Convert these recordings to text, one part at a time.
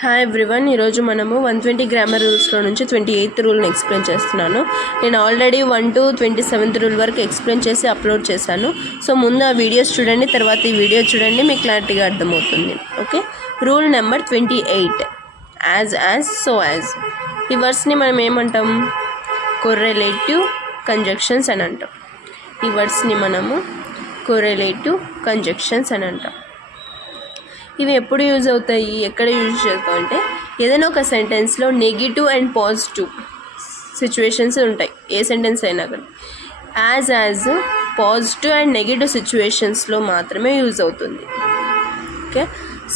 Hi everyone, ఈరోజు మనము 120 grammar రూల్స్లో నుంచి 28th రూల్ని ఎక్స్ప్లెయిన్ చేస్తున్నాను. నేను ఆల్రెడీ 1 to 27th రూల్ వరకు ఎక్స్ప్లెయిన్ చేసి అప్లోడ్ చేశాను. సో ముందు ఆ వీడియోస్ చూడండి, తర్వాత ఈ వీడియో చూడండి, మీకు క్లారిటీగా అర్థమవుతుంది. Okay, rule number 28, as so as. ఈ వర్డ్స్ని మనం ఏమంటాం? కొర్రెలేటివ్ కంజంక్షన్స్ అని అంటాం. ఈ వర్డ్స్ని మనము కొర్రెలేటివ్ కంజంక్షన్స్ అని అంటాం. ఇవి ఎప్పుడు యూజ్ అవుతాయి, ఎక్కడ యూజ్ చేస్తాం అంటే ఏదైనా ఒక సెంటెన్స్లో నెగిటివ్ అండ్ పాజిటివ్ సిచ్యువేషన్స్ ఉంటాయి. ఏ సెంటెన్స్ అయినా కానీ యాజ్ పాజిటివ్ అండ్ నెగిటివ్ సిచ్యువేషన్స్లో మాత్రమే యూజ్ అవుతుంది. ఓకే,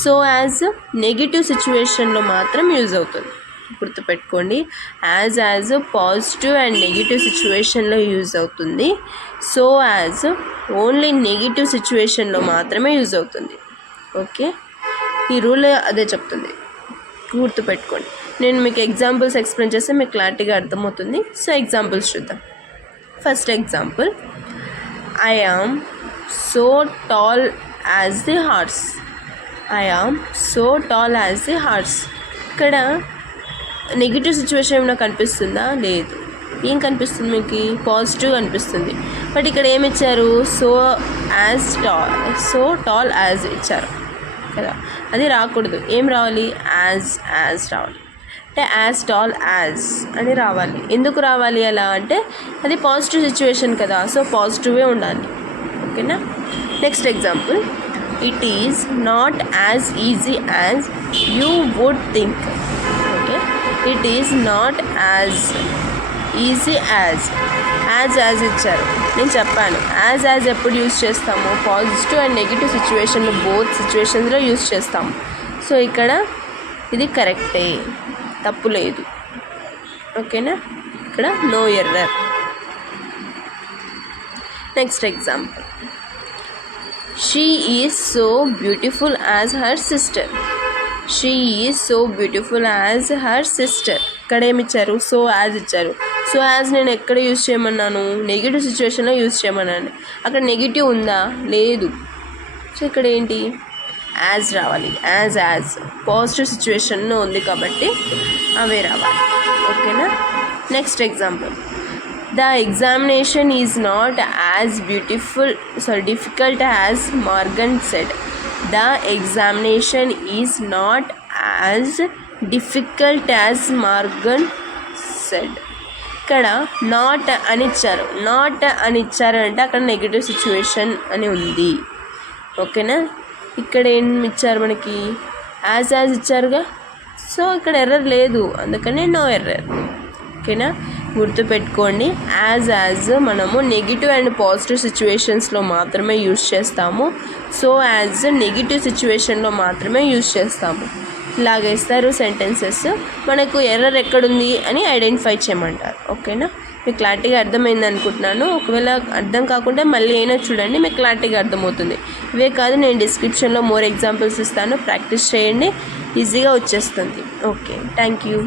సో యాజ్ నెగిటివ్ సిచ్యువేషన్లో మాత్రం యూజ్ అవుతుంది. గుర్తుపెట్టుకోండి, యాజ్ పాజిటివ్ అండ్ నెగిటివ్ సిచ్యువేషన్లో యూజ్ అవుతుంది. సో యాజ్ ఓన్లీ నెగిటివ్ సిచ్యువేషన్లో మాత్రమే యూజ్ అవుతుంది. ఓకే, ఈ రూల్ అదే చెప్తుంది, గుర్తుపెట్టుకోండి. నేను మీకు ఎగ్జాంపుల్స్ ఎక్స్ప్లెయిన్ చేస్తే మీకు క్లారిటీగా అర్థమవుతుంది. సో ఎగ్జాంపుల్స్ చూద్దాం. First example, I am so tall as the horse. I am so tall as the horse. ఇక్కడ నెగిటివ్ సిచ్యువేషన్ ఏమైనా కనిపిస్తుందా? లేదు. ఏం కనిపిస్తుంది? మీకు పాజిటివ్ కనిపిస్తుంది. బట్ ఇక్కడ ఏమి ఇచ్చారు? సో టాల్ యాజ్ ఇచ్చారు కదా, అది రాకూడదు. ఏం రావాలి? యాజ్ రావాలి. అంటే యాజ్ టాల్ యాజ్ అని రావాలి. ఎందుకు రావాలి అలా అంటే అది పాజిటివ్ సిచ్యువేషన్ కదా, సో పాజిటివే ఉండాలి. ఓకేనా. Next example, it is not as easy as you would think. Okay, it is not as easy as ఇచ్చారు. నేను చెప్పాను, యాజ్ ఎప్పుడు యూజ్ చేస్తాము? పాజిటివ్ అండ్ నెగిటివ్ సిచ్యువేషన్లో, బోత్ సిచ్యువేషన్స్లో యూజ్ చేస్తాము. సో ఇక్కడ ఇది కరెక్టే, తప్పు లేదు. ఓకేనా, ఇక్కడ no error. Next example, she is so beautiful as her sister. She is so beautiful as her sister. ఇక్కడ ఏమి ఇచ్చారు? సో యాజ్ ఇచ్చారు. సో యాజ్ నేను ఎక్కడ యూజ్ చేయమన్నాను? నెగిటివ్ సిచ్యువేషన్లో యూజ్ చేయమన్నాను. అక్కడ నెగిటివ్ ఉందా? లేదు. సో ఇక్కడ ఏంటి? యాజ్ రావాలి. యాజ్ పాజిటివ్ సిచ్యువేషన్లో ఉంది కాబట్టి అవే రావాలి. ఓకేనా. Next example, the examination is not as difficult as Morgan said. The examination is not as difficult as Morgan said. ఇక్కడ నాట్ అని ఇచ్చారు. నాట్ అని ఇచ్చారు అంటే అక్కడ నెగిటివ్ సిచ్యువేషన్ అని ఉంది. ఓకేనా. ఇక్కడ ఏం ఇచ్చారు మనకి? యాజ్ ఇచ్చారుగా, సో ఇక్కడ ఎర్రర్ లేదు, అందుకని నో ఎర్రర్. ఓకేనా, గుర్తుపెట్టుకోండి. యాజ్ మనము నెగిటివ్ అండ్ పాజిటివ్ సిచ్యువేషన్స్లో మాత్రమే యూజ్ చేస్తాము. సో యాజ్ నెగిటివ్ సిచ్యువేషన్లో మాత్రమే యూజ్ చేస్తాము. ఇలాగ ఇస్తారు సెంటెన్సెస్. మనకు ఎర్రర్ ఎక్కడుంది అని ఐడెంటిఫై చేయమంటారు. ఓకేనా, మీకు క్లారిటీగా అర్థమైంది అనుకుంటున్నాను. ఒకవేళ అర్థం కాకుండా మళ్ళీ అయినా చూడండి, మీకు క్లారిటీగా అర్థమవుతుంది. ఇవే కాదు, నేను డిస్క్రిప్షన్లో మోర్ ఎగ్జాంపుల్స్ ఇస్తాను, ప్రాక్టీస్ చేయండి, ఈజీగా వచ్చేస్తుంది. Okay, thank you.